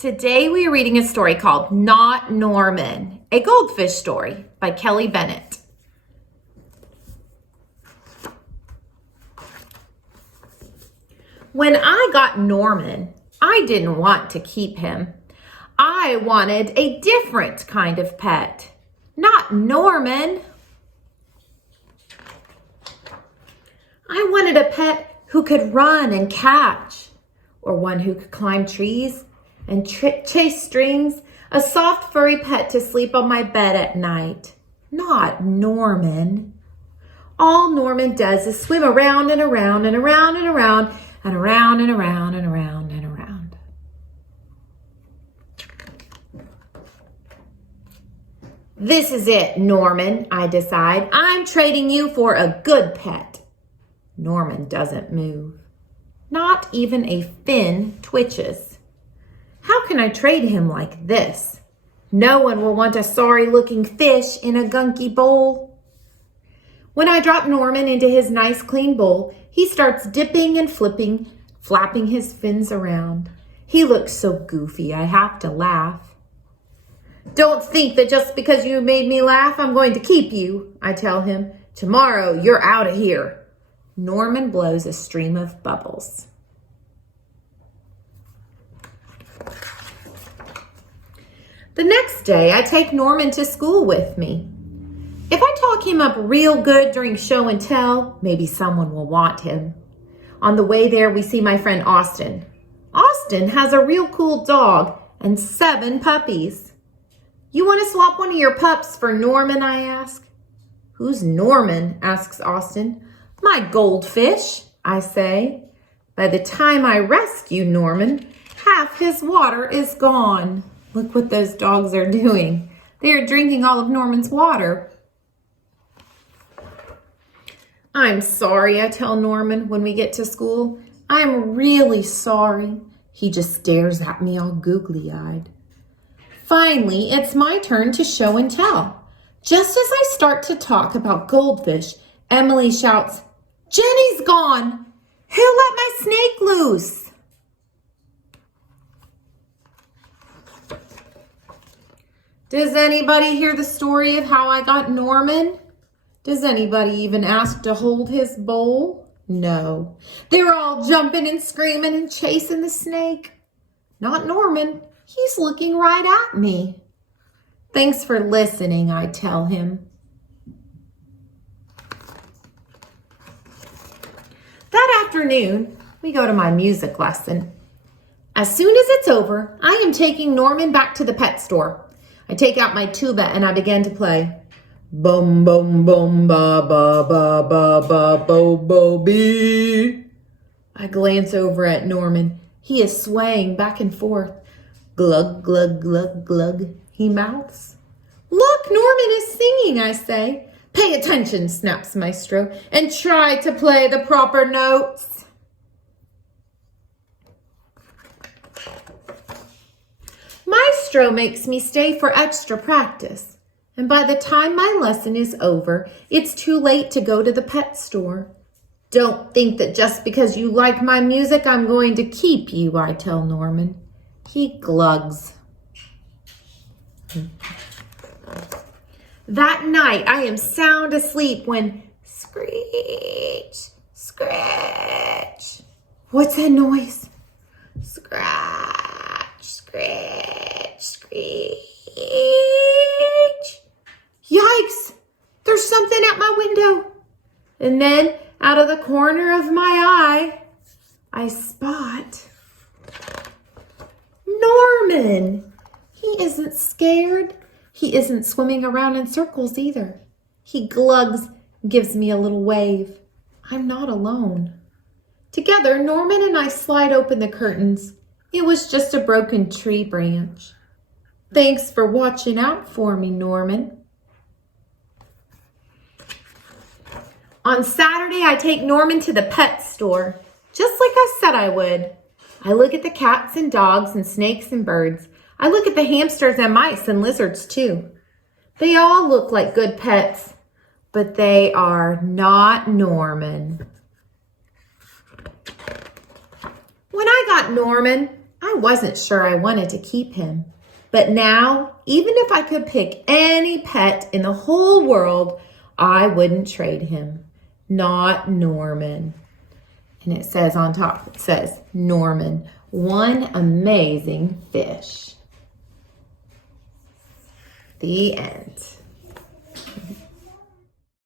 Today we are reading a story called Not Norman, a Goldfish Story by Kelly Bennett. When I got Norman, I didn't want to keep him. I wanted a different kind of pet, not Norman. I wanted a pet who could run and catch, or one who could climb trees and chase strings, a soft furry pet to sleep on my bed at night. Not Norman. All Norman does is swim around and around and around and around and around and around and around and around. This is it, Norman, I decide. I'm trading you for a good pet. Norman doesn't move. Not even a fin twitches. How can I trade him like this? No one will want a sorry-looking fish in a gunky bowl. When I drop Norman into his nice clean bowl, he starts dipping and flipping, flapping his fins around. He looks so goofy, I have to laugh. Don't think that just because you made me laugh, I'm going to keep you, I tell him. Tomorrow, you're out of here. Norman blows a stream of bubbles. The next day, I take Norman to school with me. If I talk him up real good during show and tell, maybe someone will want him. On the way there, we see my friend Austin. Austin has a real cool dog and 7 puppies. You want to swap one of your pups for Norman, I ask. Who's Norman? Asks Austin. My goldfish, I say. By the time I rescue Norman, half his water is gone. Look what those dogs are doing. They are drinking all of Norman's water. I'm sorry, I tell Norman when we get to school. I'm really sorry. He just stares at me all googly-eyed. Finally, it's my turn to show and tell. Just as I start to talk about Goldfish, Emily shouts, Jenny's gone! Who let my snake loose? Does anybody hear the story of how I got Norman? Does anybody even ask to hold his bowl? No. They're all jumping and screaming and chasing the snake. Not Norman. He's looking right at me. Thanks for listening, I tell him. That afternoon, we go to my music lesson. As soon as it's over, I am taking Norman back to the pet store. I take out my tuba and I begin to play. Bum, bum, bum, ba, ba, ba, ba, ba, bo, bo, bee. I glance over at Norman. He is swaying back and forth. Glug, glug, glug, glug, he mouths. Look, Norman is singing, I say. Pay attention, snaps Maestro, and try to play the proper notes. Maestro makes me stay for extra practice, and by the time my lesson is over, it's too late to go to the pet store. Don't think that just because you like my music, I'm going to keep you, I tell Norman. He glugs. That night, I am sound asleep when screech, scratch. What's that noise? Scratch, scratch, screech. Yikes! There's something at my window. And then, out of the corner of my eye, I spot Norman. He isn't scared. He isn't swimming around in circles either. He glugs, gives me a little wave. I'm not alone. Together, Norman and I slide open the curtains. It was just a broken tree branch. Thanks for watching out for me, Norman. On Saturday, I take Norman to the pet store, just like I said I would. I look at the cats and dogs and snakes and birds. I look at the hamsters and mice and lizards too. They all look like good pets, but they are not Norman. When I got Norman, I wasn't sure I wanted to keep him. But now, even if I could pick any pet in the whole world, I wouldn't trade him. Not Norman. And it says on top, it says, Norman, one amazing fish. The end.